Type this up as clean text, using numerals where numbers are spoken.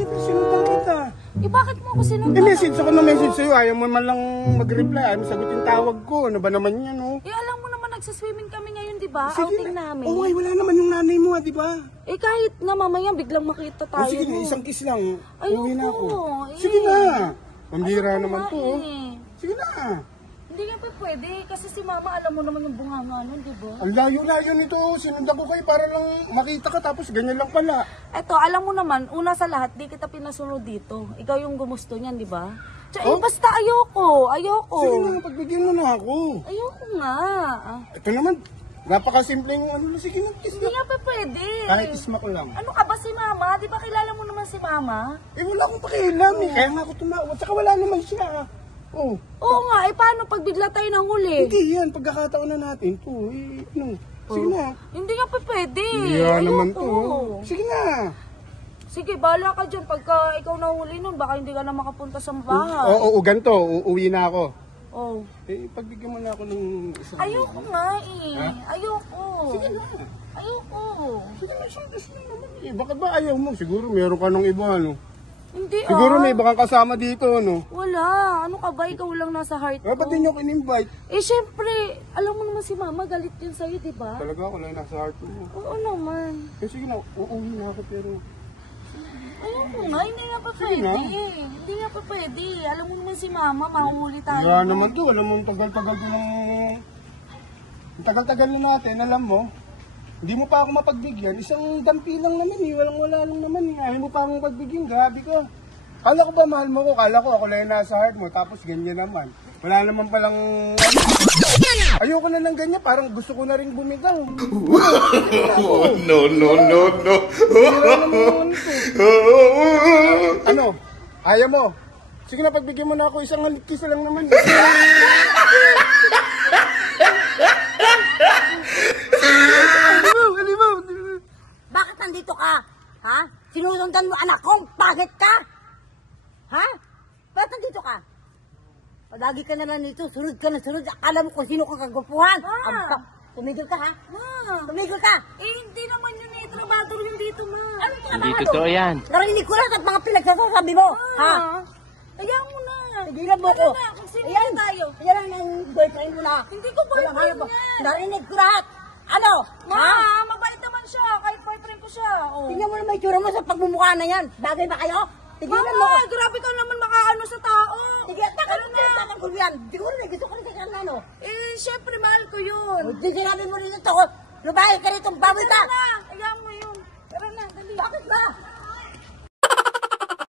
siyempre sinundan kita. Eh, bakit mo ako sinundan? I-message ako ng message sa'yo. Ayaw mo man lang mag-reply. Ayaw mo sagutin tawag ko. Ano ba naman yan, oh? Eh, alam mo naman, nagsaswimming kami ngayon, di ba? Sige Outing namin. Oo, ay, wala naman yung nanay mo, di ba? Eh, kahit na mamaya biglang makita tayo. Sige na, no? isang kiss lang. Ayoko, Uwi na ako. eh. Sige na. Pambira Ayoko naman nga, to, oh. eh. Sige na. Hindi nga pa pwede, kasi si mama alam mo naman yung bunganga nun, di ba? Ang layo-layo nito. Sinundan ko kayo para lang makita ka tapos ganyan lang pala. Eto, alam mo naman, una sa lahat, di kita pinasunod dito. Ikaw yung gusto niyan, di ba? Tsaka, Oh? basta ayoko. Sige na, pagbigyan mo na ako. Ayoko nga. Ito naman, napakasimpleng ano na. Sige na, kiss Hindi na. nga pa pwede. Kahit isma ko lang. Ano ka ba si mama? Di ba kilala mo naman si mama? Eh, wala akong pakialam eh. Kaya nga ako tumawag. Saka wala naman siya. Oh. Oo nga, eh paano pag bigla tayo nahuli? Hindi yan, pagkakataon na natin to. Eh, ano. Sige na. Hindi nga pa pwede. Iya naman to. Ayoko. Sige na. Sige, bahala ka dyan. Pagka ikaw nahuli nun, baka hindi ka na makapunta sa bahay. Oo, ganito. Uuwi na ako. Oh. Eh, pagbigyan mo na ako ng isang... Ayoko nga eh. Ha? Ayoko. Sige na. Ayoko. Sige na, shortest lang naman eh. Bakit ba ayaw mo? Siguro meron ka ng iba, ano? Hindi Siguro may iba kang kasama dito, ano? Wala. Ano ka ba? Ikaw lang nasa heart Eh, ba't ko. din yung in-invite? Eh, syempre, alam mo naman si mama, galit yun sa'yo, di ba? Talaga, wala nasa heart mo. Oo naman. Eh, sige na, uuwi na ako, pero... Ayoko nga, hindi nga pa Sige pwede. na. Hindi nga pa pwede. Alam mo naman si mama, mahuhuli tayo. Kaya naman to, alam mo, tagal-tagal ko ng... Ang tagal-tagal na natin, alam mo. Hindi mo pa ako mapagbigyan. Isang dampi lang naman eh, walang-wala lang naman eh. Ayaw mo pa akong pagbigyan, grabe ka. Kala ko ba mahal mo ko? Kala ko ako lang yung nasa heart mo, tapos ganyan naman. Wala naman palang... Ayoko na ng ganyan, parang gusto ko na rin bumigaw. No, no, no, no. Wala naman ito. Ano? Ayaw mo? Sige na, pagbigyan mo na ako, isang kiss lang naman. Bakit nandito ka? Ha? Sinusundan mo anak ko? Bakit ka? Ha? Bakit nandito ka? O, lagi ka na lang dito, sunod ka na sunod. Akala mo kung sino kang kagupuhan. Tumigil ka, ha? Tumigil ka. Eh, hindi naman yun eh. Trabador yun dito, ma. Ano ka Hindi totoo yan. Narinig ko lang at mga pinagsasabi mo. Ha? Ayaw mo na. Tigilan mo ko. na, magsinundan Ayan, tayo. Ayan ang boyfriend mo na. Hindi ko boyfriend Walang hanap. yan. Narinig ko lahat. Ano? Ma, mabait naman siya. Kahit boyfriend ko siya. Oh. Tingnan mo naman yung tsura mo sa pagmumukha na yan. Bagay ba kayo? Tigilan mo ko. Mama, grabe ka naman makaano sa tao. Tigilan, takal ko yan. Siguro na gusto ko rin sa kanya, no? Eh, syempre, mahal ko yun. Hindi sinabi mo rin ito ko. Lumayan ka rito, baboy ka. Tara na, ayaw mo